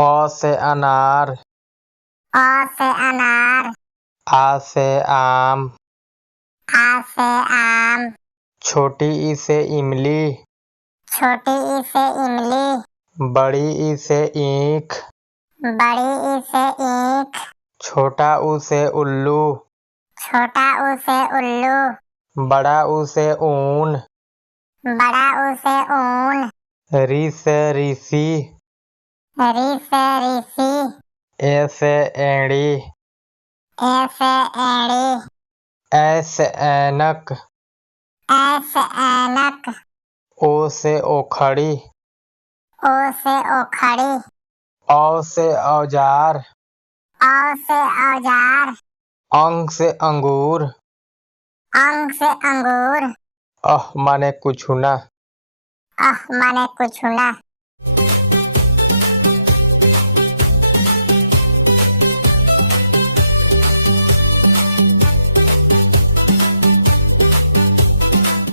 अ से अनार, अ से अनार, आ से आम, आ से आम, छोटी ई से इमली, छोटी ई से इमली, बड़ी ई से ईख, बड़ी ई से ईख, छोटा ऊ से उल्लू, छोटा ऊ से उल्लू, बड़ा ऊ से ऊन, बड़ा ऊ से ऊन, री से ऋषि, री से ऋषि, ए से एड़ी, ए से एड़ी, ऐ से ऐनक, ऐ से ऐनक, ओ से ओखड़ी, ओ से ओखड़ी, औ से औजार, औ से औजार, अंग से अंगूर, अंग से अंगूर, माने कुछ ना। माने कुछ ना।